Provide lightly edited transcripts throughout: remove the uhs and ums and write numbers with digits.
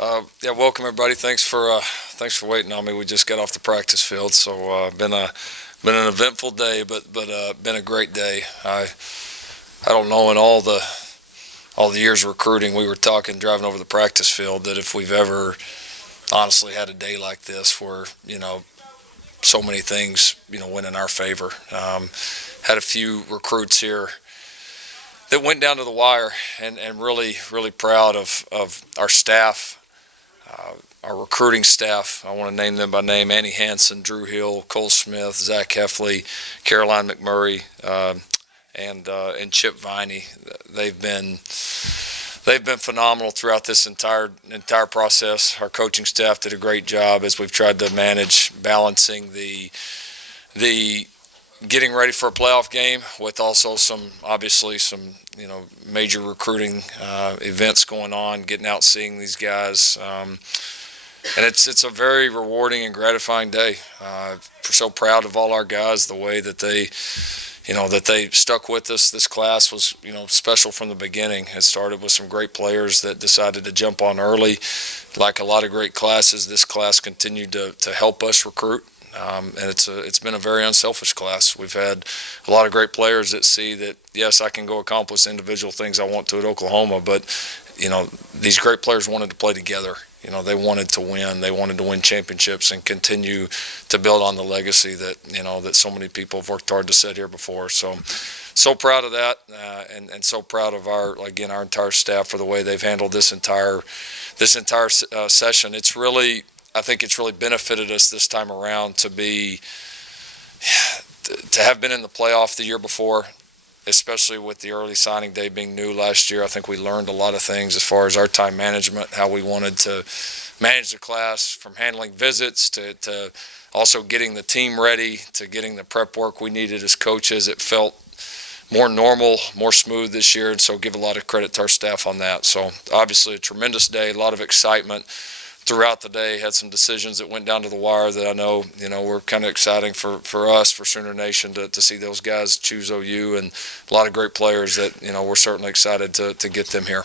Yeah, welcome everybody. Thanks for waiting on me. We just got off the practice field, so been an eventful day, but been a great day. I don't know, in all the years of recruiting, we were talking driving over the practice field that if we've ever honestly had a day like this where so many things went in our favor. Had a few recruits here that went down to the wire, and really proud of our staff. Our recruiting staff, I want to name them by name: Annie Hansen, Drew Hill, Cole Smith, Zach Heffley, Caroline McMurray, and Chip Viney. They've been phenomenal throughout this entire process. Our coaching staff did a great job as we've tried to manage balancing the getting ready for a playoff game with also some major recruiting events going on, getting out seeing these guys, and it's a very rewarding and gratifying day. We're so proud of all our guys, the way that they stuck with us. This class was special from the beginning. It started with some great players that decided to jump on early. Like a lot of great classes, this class continued to help us recruit. And it's been a very unselfish class. We've had a lot of great players that see that, yes, I can go accomplish individual things I want to at Oklahoma, but these great players wanted to play together. They wanted to win. They wanted to win championships and continue to build on the legacy that that so many people have worked hard to set here before. So proud of that, and so proud of our entire staff for the way they've handled this entire session. I think it's really benefited us this time around to have been in the playoff the year before, especially with the early signing day being new last year. I think we learned a lot of things as far as our time management, how we wanted to manage the class, from handling visits to also getting the team ready, to getting the prep work we needed as coaches. It felt more normal, more smooth this year, and so give a lot of credit to our staff on that. So obviously a tremendous day, a lot of excitement throughout the day. Had some decisions that went down to the wire that I know were kind of exciting for us, for Sooner Nation, to see those guys choose OU, and a lot of great players that we're certainly excited to get them here.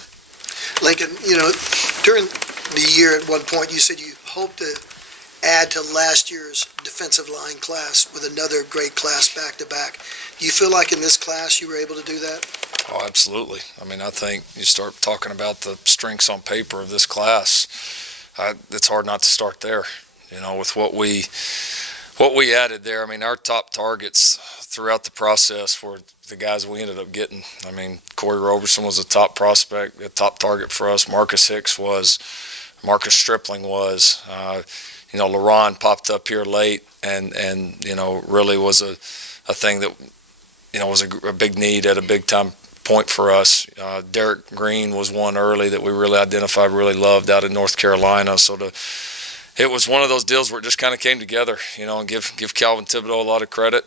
Lincoln, during the year at one point you said you hoped to add to last year's defensive line class with another great class back to back. Do you feel like in this class you were able to do that? Oh, absolutely. I mean, I think you start talking about the strengths on paper of this class, it's hard not to start there. With what we added there. I mean, our top targets throughout the process were the guys we ended up getting. I mean, Corey Roberson was a top prospect, a top target for us. Marcus Hicks was. Marcus Stripling was. LaRon popped up here late and really was a thing that was a big need at a big time point for us. Derek Green was one early that we really identified, really loved, out in North Carolina. So it was one of those deals where it just kind of came together, and give Calvin Thibodeau a lot of credit.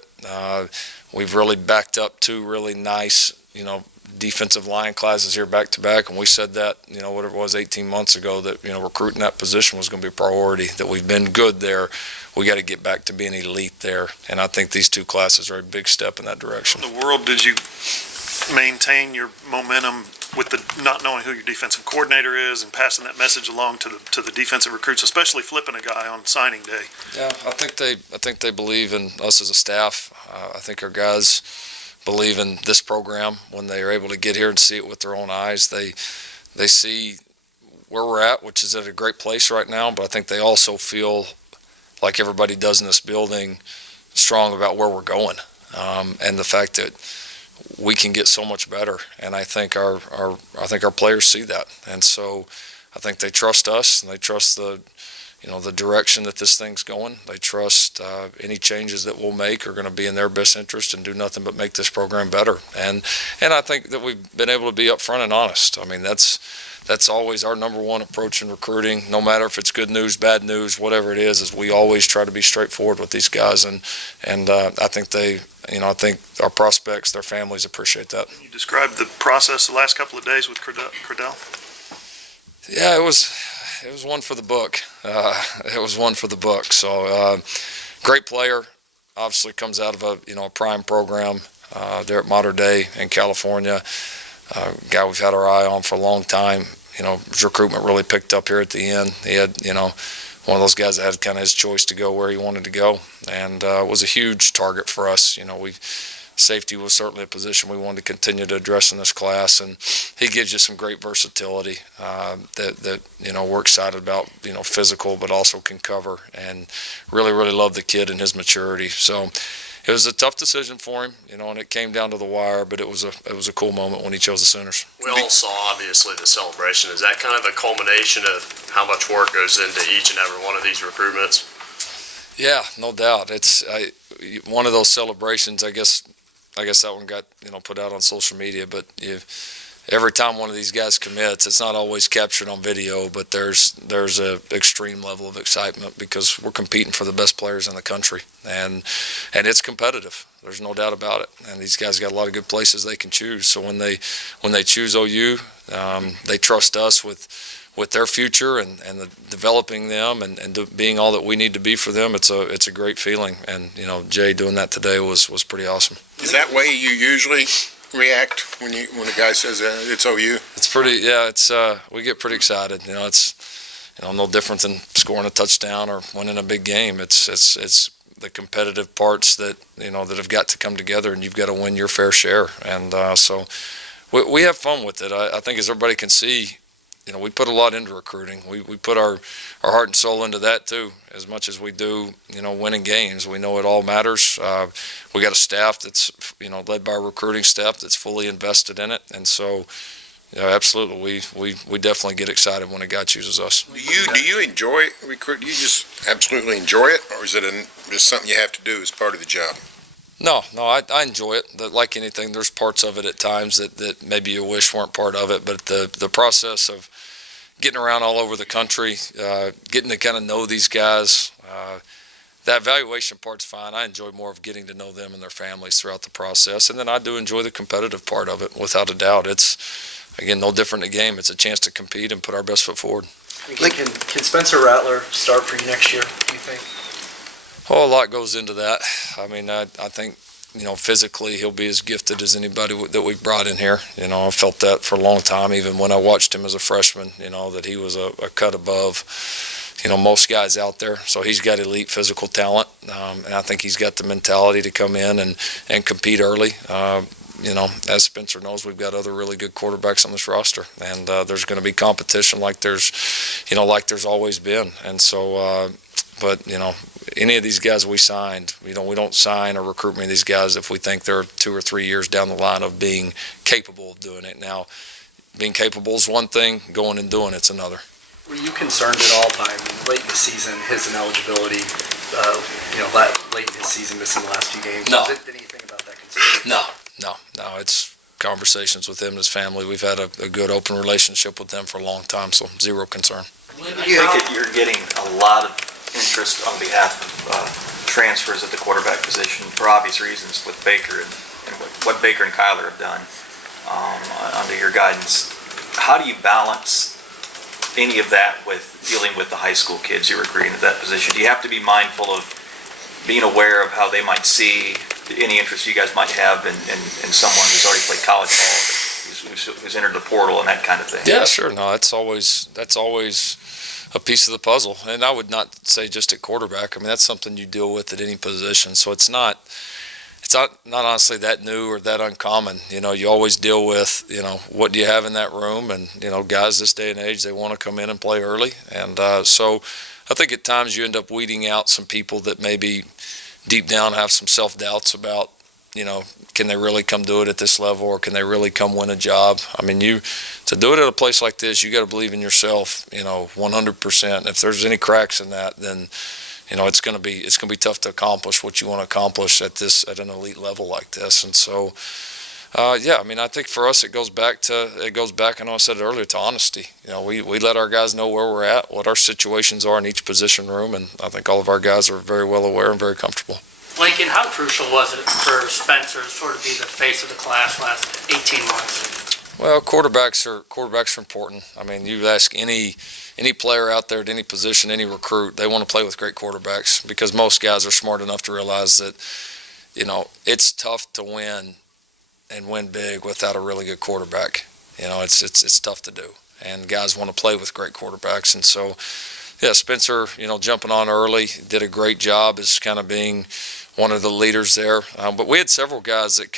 We've really backed up two really nice, defensive line classes here back to back, and we said that, whatever it was 18 months ago, that, recruiting that position was going to be a priority, that we've been good there. We got to get back to being elite there, and I think these two classes are a big step in that direction. In the world, did you maintain your momentum with the not knowing who your defensive coordinator is and passing that message along to the defensive recruits, especially flipping a guy on signing day? Yeah, I think they believe in us as a staff. I think our guys believe in this program when they are able to get here and see it with their own eyes. They see where we're at, which is at a great place right now, but I think they also feel, like everybody does in this building, strong about where we're going, and the fact that we can get so much better. And I think our players see that, and so I think they trust us, and they trust the direction that this thing's going. They trust any changes that we'll make are going to be in their best interest and do nothing but make this program better. And I think that we've been able to be upfront and honest. I mean, that's always our number one approach in recruiting, no matter if it's good news, bad news, whatever it is we always try to be straightforward with these guys, and I think I think our prospects, their families appreciate that. You described the process the last couple of days with Cordell. Yeah, it was one for the book. It was one for the book. So great player, obviously comes out of a prime program there at Mater Dei in California. Guy we've had our eye on for a long time. his recruitment really picked up here at the end. He had, one of those guys that had kind of his choice to go where he wanted to go, and was a huge target for us. Safety was certainly a position we wanted to continue to address in this class, and he gives you some great versatility that we're excited about. Physical, but also can cover, and really love the kid and his maturity. So it was a tough decision for him, and it came down to the wire. But it was a cool moment when he chose the Sooners. We all saw obviously the celebration. Is that kind of a culmination of how much work goes into each and every one of these recruitments? Yeah, no doubt. It's one of those celebrations. I guess that one got put out on social media, but every time one of these guys commits, it's not always captured on video, but there's a extreme level of excitement because we're competing for the best players in the country, and it's competitive. There's no doubt about it. And these guys got a lot of good places they can choose. So when they choose OU, they trust us with their future and developing them and being all that we need to be for them. It's a great feeling, and Jay doing that today was pretty awesome. Is that way you usually react when a guy says it's OU? It's pretty, yeah. It's we get pretty excited. It's no different than scoring a touchdown or winning a big game. It's the competitive parts that that have got to come together, and you've got to win your fair share. And so we have fun with it. I think as everybody can see, we put a lot into recruiting. We put our heart and soul into that too, as much as we do, winning games. We know it all matters. We got a staff that's, led by a recruiting staff that's fully invested in it. And so, absolutely, we definitely get excited when a guy chooses us. Do you enjoy recruiting? Do you just absolutely enjoy it, or is it just something you have to do as part of the job? No, I enjoy it. Like anything, there's parts of it at times that maybe you wish weren't part of it. But the process of getting around all over the country, getting to kind of know these guys, that evaluation part's fine. I enjoy more of getting to know them and their families throughout the process. And then I do enjoy the competitive part of it, without a doubt. It's, again, no different in a game. It's a chance to compete and put our best foot forward. Can Spencer Rattler start for you next year, do you think? Oh, a lot goes into that. I mean, I think, physically he'll be as gifted as anybody that we've brought in here. I felt that for a long time, even when I watched him as a freshman, that he was a cut above, most guys out there. So he's got elite physical talent, and I think he's got the mentality to come in and compete early. As Spencer knows, we've got other really good quarterbacks on this roster, and there's going to be competition like there's always been. And so, but any of these guys we signed, we don't sign or recruit many of these guys if we think they're 2 or 3 years down the line of being capable of doing it. Now, being capable is one thing, going and doing it's another. Were you concerned at all by late in the season, his ineligibility, late in his season, missing the last few games? No. Did anything about that concern? No. It's conversations with him and his family. We've had a good open relationship with them for a long time, so zero concern. I think you're getting a lot of interest on behalf of transfers at the quarterback position for obvious reasons with Baker and what Baker and Kyler have done under your guidance. How do you balance any of that with dealing with the high school kids you're recruiting at that position? Do you have to be mindful of being aware of how they might see any interest you guys might have in someone who's already played college ball, who's entered the portal and that kind of thing? Yeah, sure. No, that's always a piece of the puzzle. And I would not say just at quarterback. I mean, that's something you deal with at any position. So it's not honestly that new or that uncommon. You always deal with, what do you have in that room? And, guys this day and age, they want to come in and play early. And so I think at times you end up weeding out some people that maybe deep down have some self-doubts about, can they really come do it at this level, or can they really come win a job? I mean, to do it at a place like this, you got to believe in yourself, 100%. If there's any cracks in that, then, it's going to be tough to accomplish what you want to accomplish at an elite level like this. And so, I mean, I think for us, it goes back, I know I said it earlier, to honesty. We let our guys know where we're at, what our situations are in each position room, and I think all of our guys are very well aware and very comfortable. Lincoln, how crucial was it for Spencer to sort of be the face of the class last 18 months? Well, quarterbacks are important. I mean, you ask any player out there at any position, any recruit, they want to play with great quarterbacks, because most guys are smart enough to realize that, it's tough to win and win big without a really good quarterback. It's tough to do. and guys want to play with great quarterbacks. And so, yeah, Spencer, jumping on early, did a great job as kind of being one of the leaders there. But we had several guys that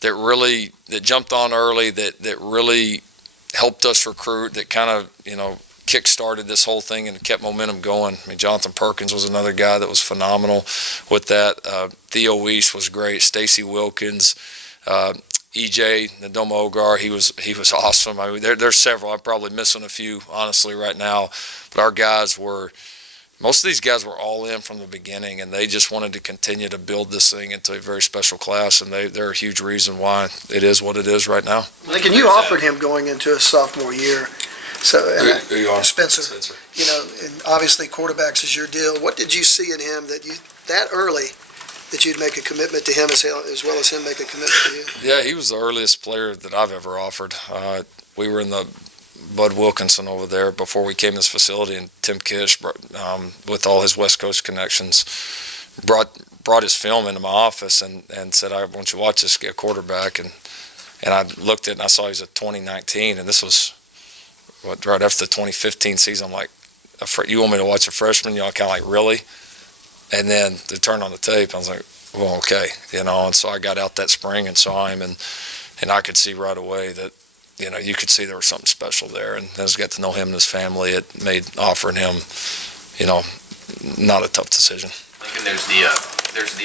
that jumped on early, that really helped us recruit, that kind of, kick-started this whole thing and kept momentum going. I mean, Jonathan Perkins was another guy that was phenomenal with that. Theo Weiss was great. Stacy Wilkins, EJ, Ndoma-Ogar, he was awesome. I mean, there's several. I'm probably missing a few, honestly, right now. But our guys most of these guys were all in from the beginning, and they just wanted to continue to build this thing into a very special class, and they're a huge reason why it is what it is right now. Lincoln, you offered him going into his sophomore year. So, Who you are? Spencer, and obviously quarterbacks is your deal. What did you see in him that early that you'd make a commitment to him as well as him make a commitment to you? Yeah, he was the earliest player that I've ever offered. We were in the Bud Wilkinson over there before we came to this facility, and Tim Kish, with all his West Coast connections, brought his film into my office and said, "I want you to watch this get quarterback." And I looked at it and I saw he was at 2019, and this was right after the 2015 season. I'm like, "You want me to watch a freshman?" Kind of like, really? And then to turn on the tape, I was like, "Well, okay," And so I got out that spring and saw him, and I could see right away that. You could see there was something special there, and as I got to know him and his family, it made offering him, not a tough decision. And there's the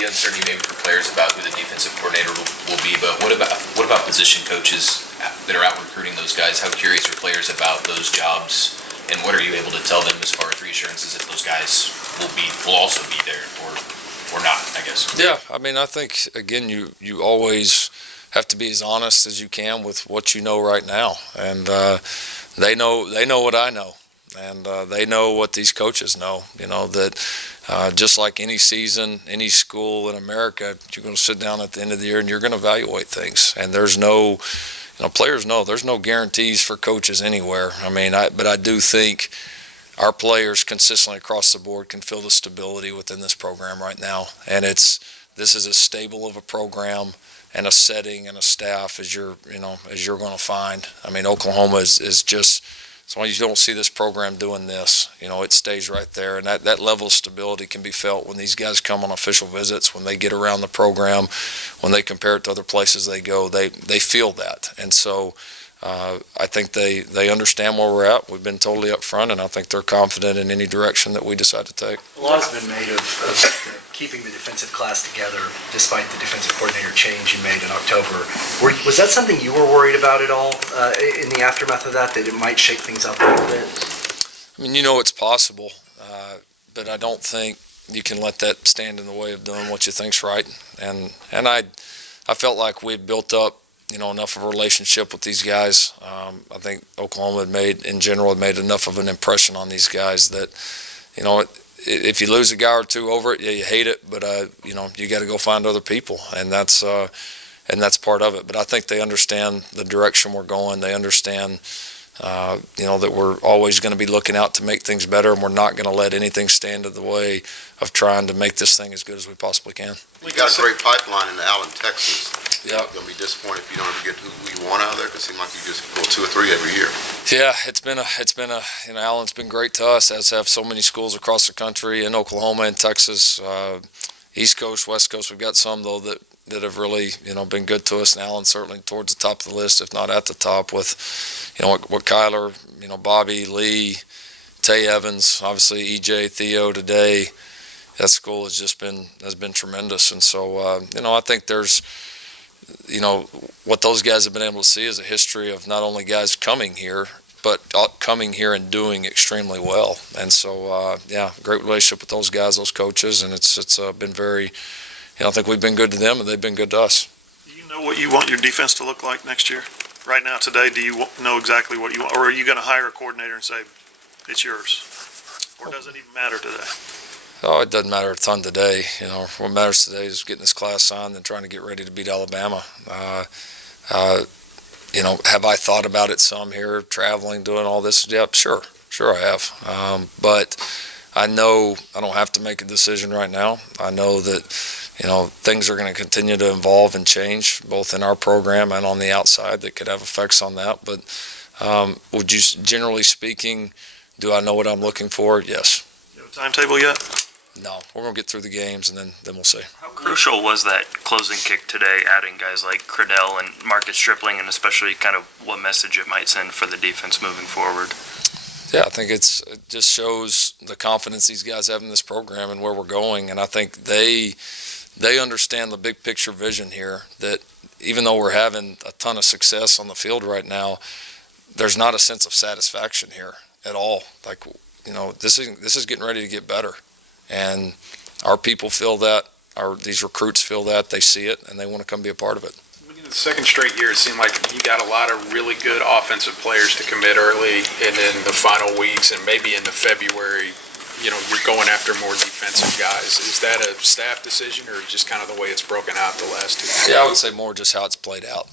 uncertainty maybe for players about who the defensive coordinator will be, but what about position coaches that are out recruiting those guys? How curious are players about those jobs, and what are you able to tell them as far as reassurances that those guys will also be there or not, I guess? Yeah, I mean, I think again, you always have to be as honest as you can with what you know right now, and they know what I know, and they know what these coaches know. That just like any season, any school in America, you're going to sit down at the end of the year and you're going to evaluate things. And there's no, players know there's no guarantees for coaches anywhere. I mean, but I do think our players consistently across the board can feel the stability within this program right now, and this is as stable of a program and a setting and a staff as you're going to find. I mean, Oklahoma is just, so you don't see this program doing this. It stays right there, and that level of stability can be felt when these guys come on official visits, when they get around the program, when they compare it to other places they go, they feel that. And so I think they understand where we're at. We've been totally upfront, and I think they're confident in any direction that we decide to take. A lot has been made of keeping the defensive class together despite the defensive coordinator change you made in October. Was that something you were worried about at all in the aftermath of that it might shake things up a little bit? I mean, it's possible, but I don't think you can let that stand in the way of doing what you think's right. And I felt like we had built up enough of a relationship with these guys. I think Oklahoma had made enough of an impression on these guys that, if you lose a guy or two over it, yeah, you hate it, but you got to go find other people, and that's part of it. But I think they understand the direction we're going. They understand, that we're always going to be looking out to make things better, and we're not going to let anything stand in the way of trying to make this thing as good as we possibly can. We got a great pipeline in Allen, Texas. Yeah. You're going to be disappointed if you don't ever get who you want out of there, because it seems like you just pull 2 or 3 every year. Yeah, it's been Allen's been great to us, as have so many schools across the country, in Oklahoma and Texas, East Coast, West Coast. We've got some, though, that have really, been good to us, and Allen certainly towards the top of the list, if not at the top, with, what Kyler, Bobby, Lee, Tay Evans, obviously EJ, Theo today. That school has been tremendous. And so, I think there's, what those guys have been able to see is a history of not only guys coming here, but coming here and doing extremely well. And so, great relationship with those guys, those coaches, and it's been very, I think we've been good to them and they've been good to us. Do you know what you want your defense to look like next year? Right now, today, do you know exactly what you want, or are you going to hire a coordinator and say, it's yours? Or does it even matter today? Oh, it doesn't matter a ton today. What matters today is getting this class signed and trying to get ready to beat Alabama. Have I thought about it some here, traveling, doing all this? Yeah, sure I have. But I know I don't have to make a decision right now. I know that, things are going to continue to evolve and change, both in our program and on the outside, that could have effects on that. But Would you, generally speaking, do I know what I'm looking for? Yes. You have a timetable yet? No, we're going to get through the games and then we'll see. How crucial was that closing kick today, adding guys like Cradell and Marcus Stripling, and especially kind of what message it might send for the defense moving forward? Yeah, I think it just shows the confidence these guys have in this program and where we're going. And I think they understand the big picture vision here, that even though we're having a ton of success on the field right now, there's not a sense of satisfaction here at all. Like, you know, this is getting ready to get better. And our people feel that, these recruits feel that, they see it, and they want to come be a part of it. The second straight year, it seemed like you got a lot of really good offensive players to commit early, and then the final weeks and maybe into February, you know, you're going after more defensive guys. Is that a staff decision or just kind of the way it's broken out the last 2 years? Yeah, I would say more just how it's played out.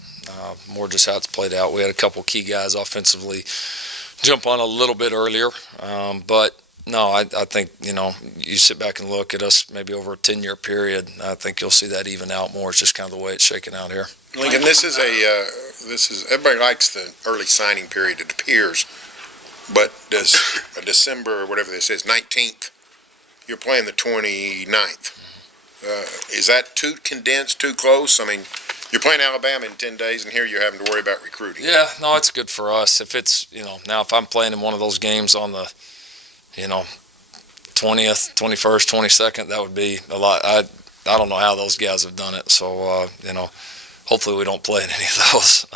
We had a couple key guys offensively jump on a little bit earlier, but no, I think, you know, you sit back and look at us maybe over a 10-year period, I think you'll see that even out more. It's just kind of the way it's shaking out here. Lincoln, this is everybody likes the early signing period, it appears, but does a December, or whatever this is, 19th, you're playing the 29th. Is that too condensed, too close? I mean, you're playing Alabama in 10 days, and here you're having to worry about recruiting. Yeah, no, it's good for us. If it's, you know, now if I'm playing in one of those games on the, you know, 20th, 21st, 22nd, that would be a lot. I don't know how those guys have done it. So, you know, hopefully we don't play in any of those.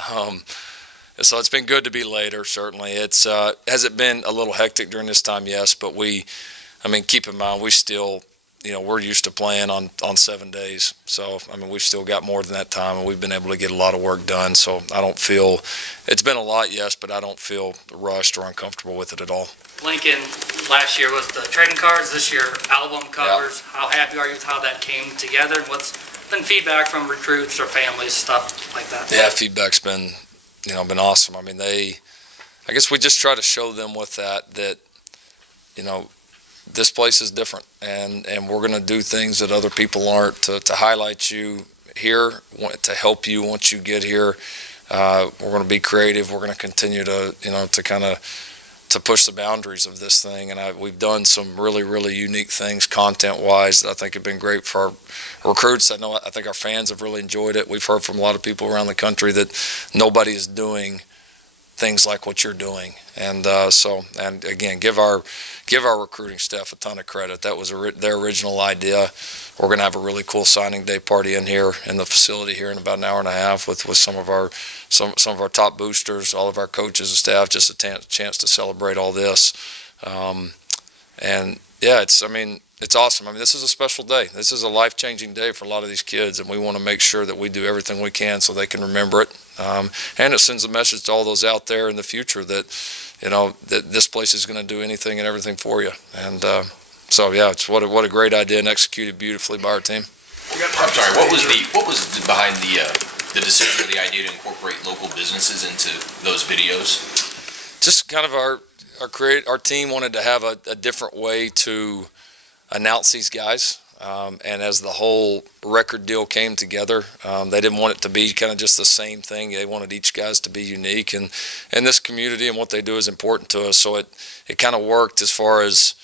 So it's been good to be later, certainly. It's has it been a little hectic during this time? Yes, but keep in mind, we still, you know, we're used to playing on 7 days. So, I mean, we've still got more than that time, and we've been able to get a lot of work done. So I don't feel, it's been a lot, yes, but I don't feel rushed or uncomfortable with it at all. Lincoln, last year was the trading cards, this year album covers. How happy are you with how that came together? And what's been feedback from recruits or families, stuff like that? Yeah, feedback's been awesome. I mean, I guess we just try to show them with that, you know, this place is different, and we're going to do things that other people aren't to highlight you here, to help you once you get here. We're going to be creative. We're going to continue to, you know, to push the boundaries of this thing. And we've done some really, really unique things content-wise that I think have been great for our recruits. I think our fans have really enjoyed it. We've heard from a lot of people around the country that nobody is doing things like what you're doing. And and again, give our recruiting staff a ton of credit. That was their original idea. We're going to have a really cool signing day party in here in the facility here in about an hour and a half with some of our top boosters, all of our coaches and staff, just a chance to celebrate all this. And yeah, it's awesome. I mean, this is a special day. This is a life-changing day for a lot of these kids, and we want to make sure that we do everything we can so they can remember it. And it sends a message to all those out there in the future that, you know, that this place is going to do anything and everything for you. And so yeah, it's what a great idea and executed beautifully by our team. I'm sorry. What was behind the decision or the idea to incorporate local businesses into those videos? Just kind of our team wanted to have a different way to announce these guys. And as the whole record deal came together, they didn't want it to be kind of just the same thing. They wanted each guys to be unique, and this community and what they do is important to us. So it kind of worked as far as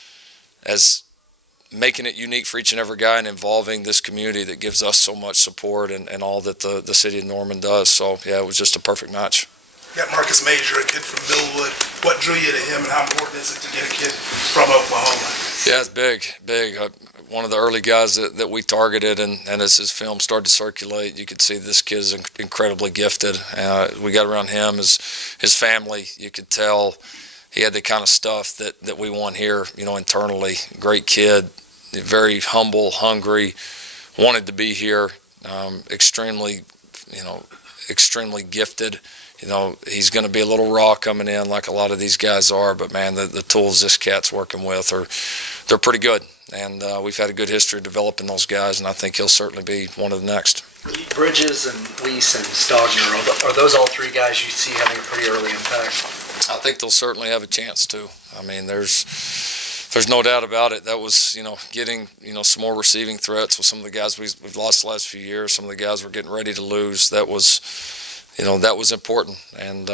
making it unique for each and every guy and involving this community that gives us so much support and all that the city of Norman does. So yeah, it was just a perfect match. You got Marcus Major, a kid from Millwood. What drew you to him, and how important is it to get a kid from Oklahoma? Yeah, it's big. One of the early guys that we targeted, and as his film started to circulate, you could see this kid is incredibly gifted. We got around him, his family, you could tell he had the kind of stuff that we want here, you know, internally. Great kid, very humble, hungry, wanted to be here, extremely gifted. You know, he's going to be a little raw coming in like a lot of these guys are, but man, the tools this cat's working with they're pretty good. And we've had a good history of developing those guys, and I think he'll certainly be one of the next. Bridges and Weiss and Stogner, are those all three guys you see having a pretty early impact? I think they'll certainly have a chance to. I mean, there's no doubt about it. That was, you know, getting, you know, some more receiving threats with some of the guys we've lost the last few years, some of the guys we're getting ready to lose. That was, that was important. And,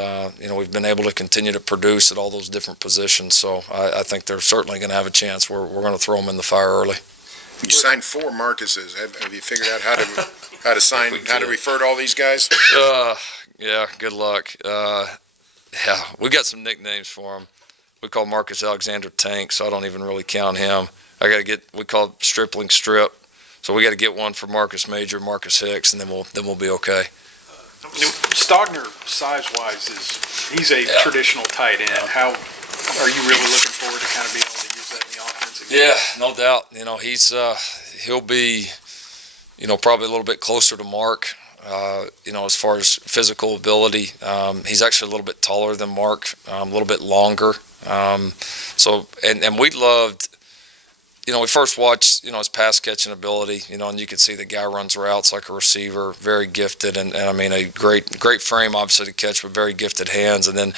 we've been able to continue to produce at all those different positions. So I think they're certainly going to have a chance. We're going to throw them in the fire early. You signed 4 Marcuses. Have you figured out how to sign, how to refer to all these guys? Yeah, good luck. Yeah, we got some nicknames for him. We call Marcus Alexander Tank, so I don't even really count him. We call Stripling Strip. So we got to get one for Marcus Major, Marcus Hicks, and then we'll be okay. Stogner, size-wise, he's a traditional tight end. How are you really looking forward to kind of being able to use that in the offense again? Yeah, no doubt. He'll be, probably a little bit closer to Mark, as far as physical ability. He's actually a little bit taller than Mark, a little bit longer. And we loved, we first watched, his pass catching ability, and you can see the guy runs routes like a receiver, very gifted, and I mean, a great frame, obviously, to catch, but very gifted hands. And then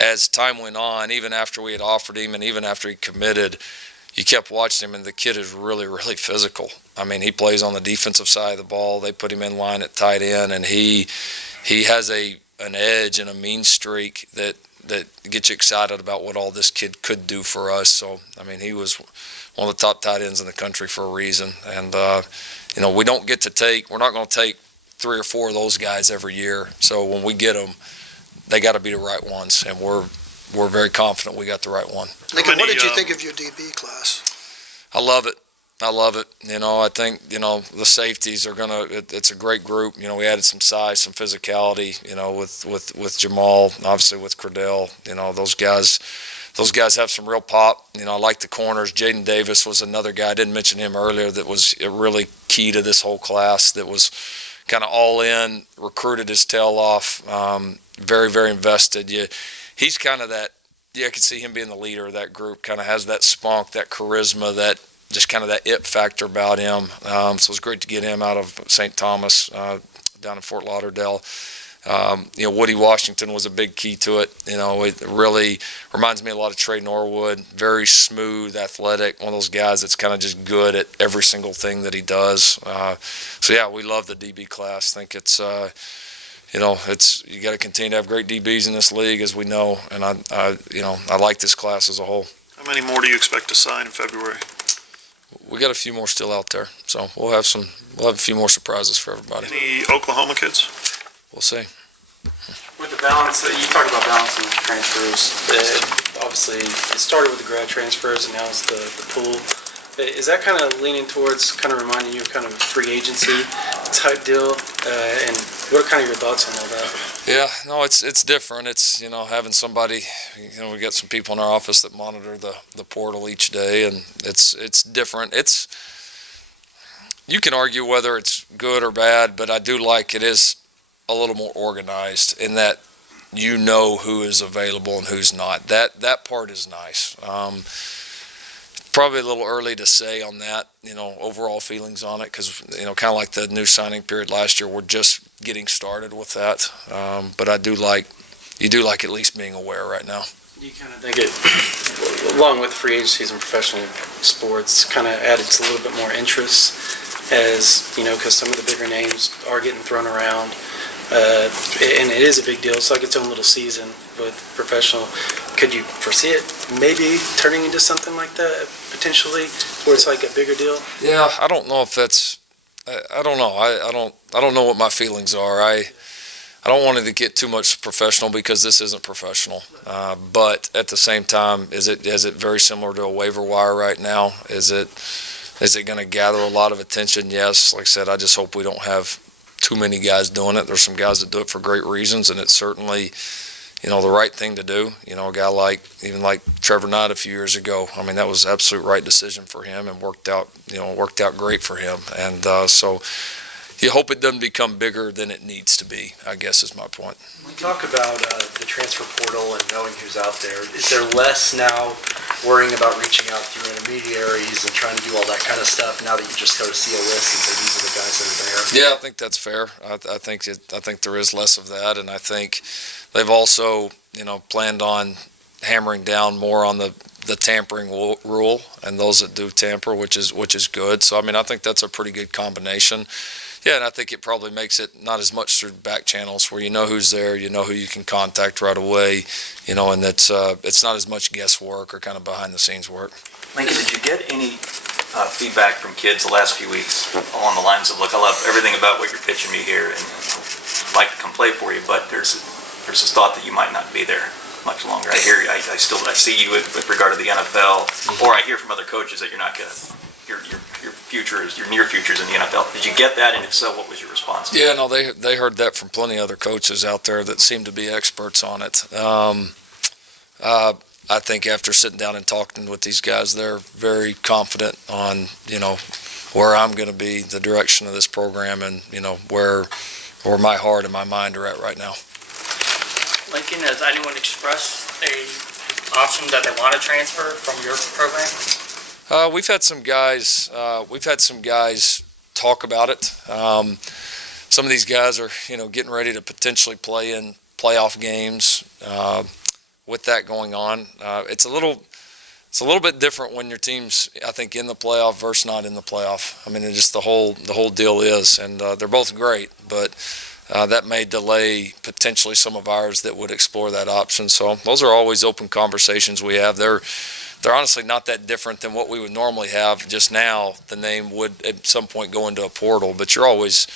as time went on, even after we had offered him and even after he committed, you kept watching him, and the kid is really, really physical. I mean, he plays on the defensive side of the ball. They put him in line at tight end, and he has an edge and a mean streak that gets you excited about what all this kid could do for us. So, I mean, he was one of the top tight ends in the country for a reason. And, we're not going to take 3 or 4 of those guys every year. So when we get them, they got to be the right ones. And we're very confident we got the right one. Lincoln, what did you think of your DB class? I love it. I think, the safeties are it's a great group. We added some size, some physicality, with Jamal, obviously with Credell. Those guys have some real pop. I like the corners. Jaden Davis was another guy. I didn't mention him earlier that was really key to this whole class, that was kind of all in, recruited his tail off, very, very invested. He's kind of that, I could see him being the leader of that group, kind of has that spunk, that charisma, that just kind of that it factor about him. So it's great to get him out of St. Thomas down in Fort Lauderdale. Woody Washington was a big key to it. It really reminds me a lot of Trey Norwood. Very smooth, athletic, one of those guys that's kind of just good at every single thing that he does. We love the DB class. I think it's you got to continue to have great DBs in this league, as we know, and I like this class as a whole. How many more do you expect to sign in February? We got a few more still out there, so we'll have a few more surprises for everybody. Any Oklahoma kids? We'll see. With the balance, you talk about balancing transfers. Obviously, it started with the grad transfers, and now it's the pool. Is that kind of leaning towards kind of reminding you of kind of free agency type deal? And what are kind of your thoughts on all that? Yeah, no, it's different. It's, having somebody, we got some people in our office that monitor the portal each day, and it's different. You can argue whether it's good or bad, but I do like it is a little more organized in that who is available and who's not. That part is nice. Probably a little early to say on that, overall feelings on it, because, kind of like the new signing period last year, we're just getting started with that. But you do like at least being aware right now. You kind of think it, along with free agencies and professional sports, kind of added to a little bit more interest as, because some of the bigger names are getting thrown around. And it is a big deal. It's like its own little season with professional. Could you foresee it maybe turning into something like that potentially, where it's like a bigger deal? Yeah, I don't know if that's. I don't know. I don't know what my feelings are. I don't want it to get too much professional, because this isn't professional. But at the same time, is it very similar to a waiver wire right now? Is it going to gather a lot of attention? Yes. Like I said, I just hope we don't have too many guys doing it. There's some guys that do it for great reasons, and it's certainly, the right thing to do. A guy like Trevor Knight a few years ago. I mean, that was absolute right decision for him, and worked out great for him. And so you hope it doesn't become bigger than it needs to be, I guess is my point. We talk about the transfer portal and knowing who's out there. Is there less now worrying about reaching out through intermediaries and trying to do all that kind of stuff now that you just go to see a list and say these are the guys that are there? Yeah, I think that's fair. I think there is less of that, and I think they've also, planned on hammering down more on the tampering rule and those that do tamper, which is good. So I mean, I think that's a pretty good combination. Yeah, and I think it probably makes it not as much through back channels where you know who's there, you know who you can contact right away, and it's not as much guesswork or kind of behind the scenes work. Lincoln, did you get any feedback from kids the last few weeks along the lines of, look, I love everything about what you're pitching me here, and I'd like to come play for you, but there's this thought that you might not be there much longer. I hear you, I see you with regard to the NFL, or I hear from other coaches that you're not going to, your near future is in the NFL. Did you get that, and if so, what was your response? Yeah, no, they heard that from plenty of other coaches out there that seem to be experts on it. I think after sitting down and talking with these guys, they're very confident on, where I'm going to be, the direction of this program, and, where my heart and my mind are at right now. Lincoln, has anyone expressed a option that they want to transfer from your program? We've had some guys talk about it. Some of these guys are, getting ready to potentially play in playoff games. With that going on, it's a little bit different when your team's, I think, in the playoff versus not in the playoff. I mean, it's just the whole deal is, and they're both great, but that may delay potentially some of ours that would explore that option. So those are always open conversations we have. They're honestly not that different than what we would normally have. Just now, the name would at some point go into a portal, but you always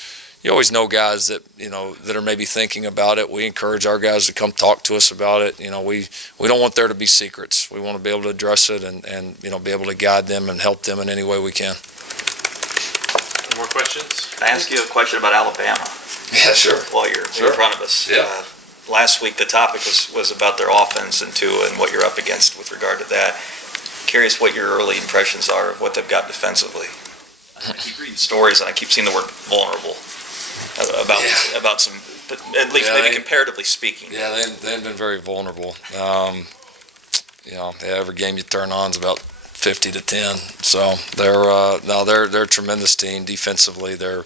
know guys that that are maybe thinking about it. We encourage our guys to come talk to us about it. We don't want there to be secrets. We want to be able to address it and be able to guide them and help them in any way we can. More questions? Can I ask you a question about Alabama? Yeah, sure. While you're in front of us. Yeah. Last week the topic was about their offense and what you're up against with regard to that. Curious what your early impressions are of what they've got defensively. I keep reading stories and I keep seeing the word vulnerable. About some, at least maybe comparatively speaking. Yeah, they've been very vulnerable. Every game you turn on is about 50-10. So they're a tremendous team defensively. They're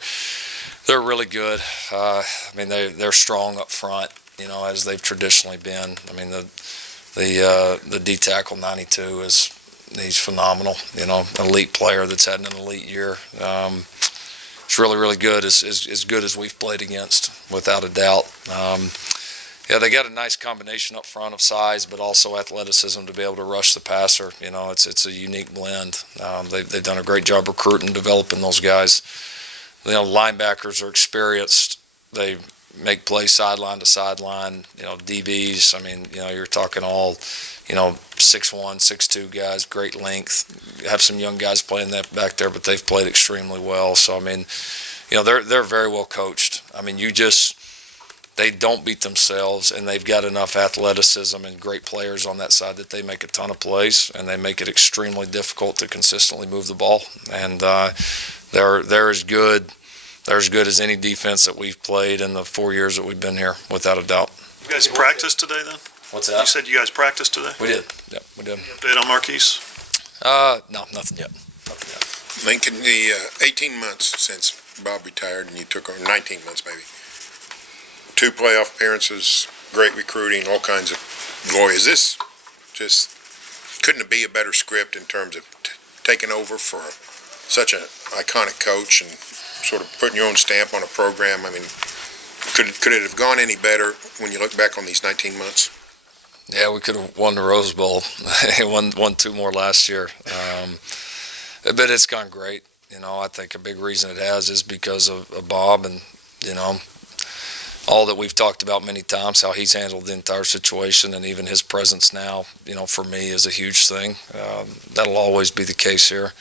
really good. They're strong up front. As they've traditionally been. I mean the D tackle 92 he's phenomenal. Elite player that's had an elite year. It's really, really good, as good as we've played against, without a doubt. They got a nice combination up front of size, but also athleticism to be able to rush the passer. It's a unique blend. They've done a great job recruiting, developing those guys. Linebackers are experienced. They make plays sideline to sideline. DBs, you're talking all, 6'1", 6'2" guys, great length. Have some young guys playing that back there, but they've played extremely well. So, they're very well coached. They don't beat themselves, and they've got enough athleticism and great players on that side that they make a ton of plays, and they make it extremely difficult to consistently move the ball. And they're as good as any defense that we've played in the 4 years that we've been here, without a doubt. You guys practiced today then? What's that? You said you guys practiced today? We did. Yep, we did. Update on Marquise? No, nothing yet. Lincoln, the 18 months since Bob retired and you took over, 19 months maybe, 2 playoff appearances, great recruiting, all kinds of glory. Is this just, couldn't it be a better script in terms of taking over for such an iconic coach and sort of putting your own stamp on a program? Could it have gone any better when you look back on these 19 months? Yeah, we could have won the Rose Bowl. won 2 more last year. But it's gone great. I think a big reason it has is because of Bob and, all that we've talked about many times, how he's handled the entire situation, and even his presence now, for me is a huge thing. That'll always be the case here.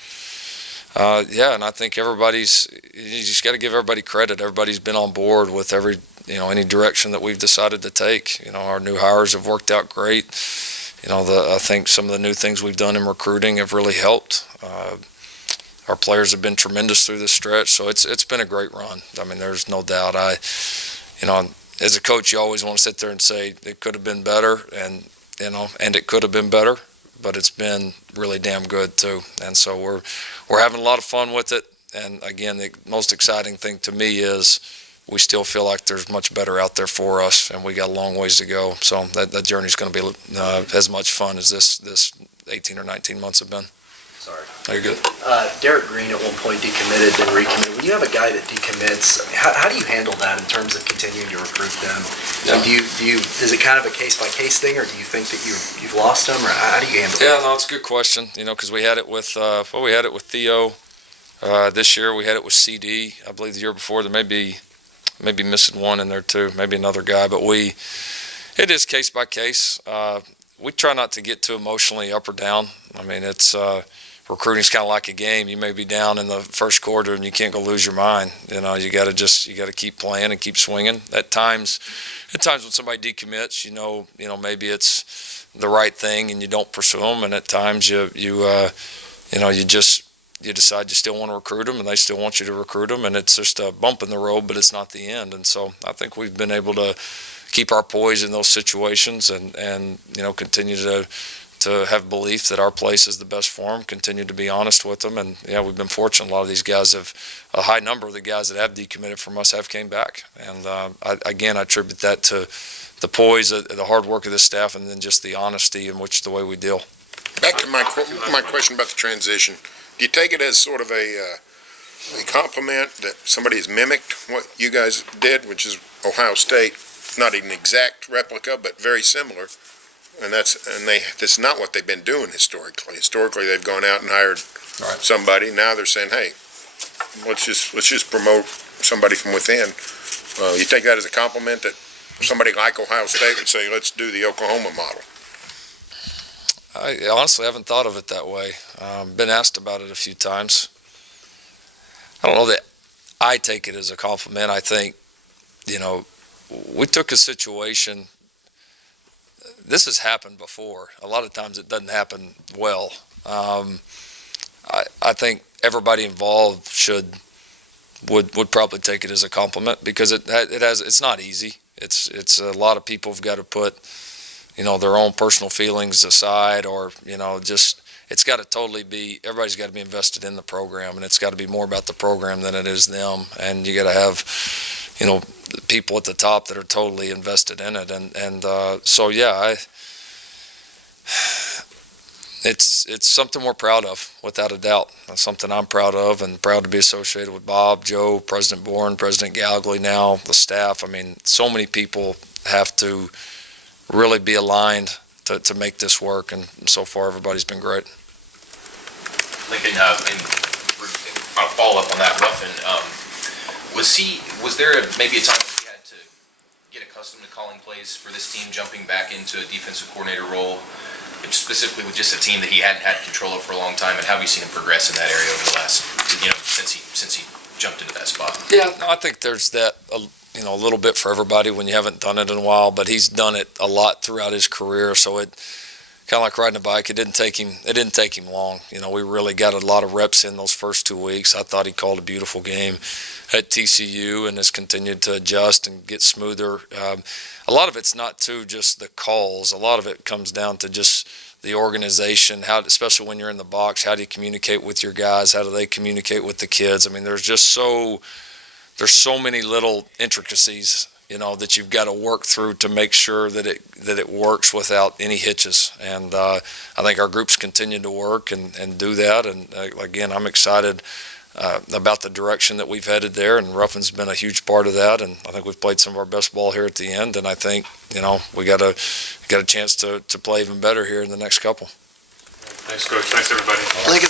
And I think you just got to give everybody credit. Everybody's been on board with any direction that we've decided to take. Our new hires have worked out great. I think some of the new things we've done in recruiting have really helped. Our players have been tremendous through this stretch, so it's been a great run. There's no doubt. As a coach, you always want to sit there and say it could have been better, and it could have been better, but it's been really damn good too. And so we're having a lot of fun with it. And again, the most exciting thing to me is we still feel like there's much better out there for us, and we got a long ways to go. So that journey's going to be as much fun as this 18 or 19 months have been. Sorry. Are you good? Derek Green at one point decommitted, then recommitted. When you have a guy that decommits, how do you handle that in terms of continuing to recruit them? Yeah. Is it kind of a case-by-case thing, or do you think that you've lost them, or how do you handle it? Yeah, no, it's a good question, because we had it with, we had it with Theo this year. We had it with CD, I believe the year before. There may be missing one in there too, maybe another guy, but it is case by case. We try not to get too emotionally up or down. I mean, it's recruiting's kind of like a game. You may be down in the first quarter and you can't go lose your mind. You got to keep playing and keep swinging. At times when somebody decommits, maybe it's the right thing and you don't pursue them. And at times you decide you still want to recruit them and they still want you to recruit them. And it's just a bump in the road, but it's not the end. And so I think we've been able to keep our poise in those situations and continue to have belief that our place is the best for them, continue to be honest with them. And yeah, we've been fortunate. A lot of these guys a high number of the guys that have decommitted from us have came back. And I attribute that to the poise, the hard work of the staff, and then just the honesty in which the way we deal. Back to my question about the transition. Do you take it as sort of a compliment that somebody has mimicked what you guys did, which is Ohio State? Not an exact replica, but very similar. And that's not what they've been doing historically. Historically, they've gone out and hired somebody. Now they're saying, "Hey, let's just promote somebody from within." You take that as a compliment that somebody like Ohio State would say, "Let's do the Oklahoma model." I honestly haven't thought of it that way. Been asked about it a few times. I don't know that I take it as a compliment. I think, we took a situation. This has happened before. A lot of times it doesn't happen well. I think everybody involved would probably take it as a compliment because it's not easy. It's a lot of people have got to put their own personal feelings aside, or it's got to totally be, everybody's got to be invested in the program, and it's got to be more about the program than it is them. And you got to have people at the top that are totally invested in it. So yeah, it's something we're proud of, without a doubt. It's something I'm proud of, and proud to be associated with Bob, Joe, President Bourne, President Galgley, now the staff. I mean, so many people have to really be aligned to make this work, and so far everybody's been great. Lincoln, I'll follow up on that, Ruffin. Was there maybe a time when he had to get accustomed to calling plays for this team, jumping back into a defensive coordinator role, specifically with just a team that he hadn't had control of for a long time? And how have you seen him progress in that area over the last, since he jumped into that spot? Yeah, no, I think there's that, a little bit for everybody when you haven't done it in a while, but he's done it a lot throughout his career. So it kind of like riding a bike. It didn't take him long. We really got a lot of reps in those first 2 weeks. I thought he called a beautiful game at TCU and has continued to adjust and get smoother. A lot of it's not just the calls. A lot of it comes down to just the organization, especially when you're in the box, how do you communicate with your guys? How do they communicate with the kids? I mean, there's so many little intricacies, that you've got to work through to make sure that it works without any hitches. And I think our groups continue to work and do that. And again, I'm excited about the direction that we've headed there. And Ruffin's been a huge part of that. And I think we've played some of our best ball here at the end. And I think, we got a chance to play even better here in the next couple. Thanks, Coach. Thanks, everybody. Lincoln,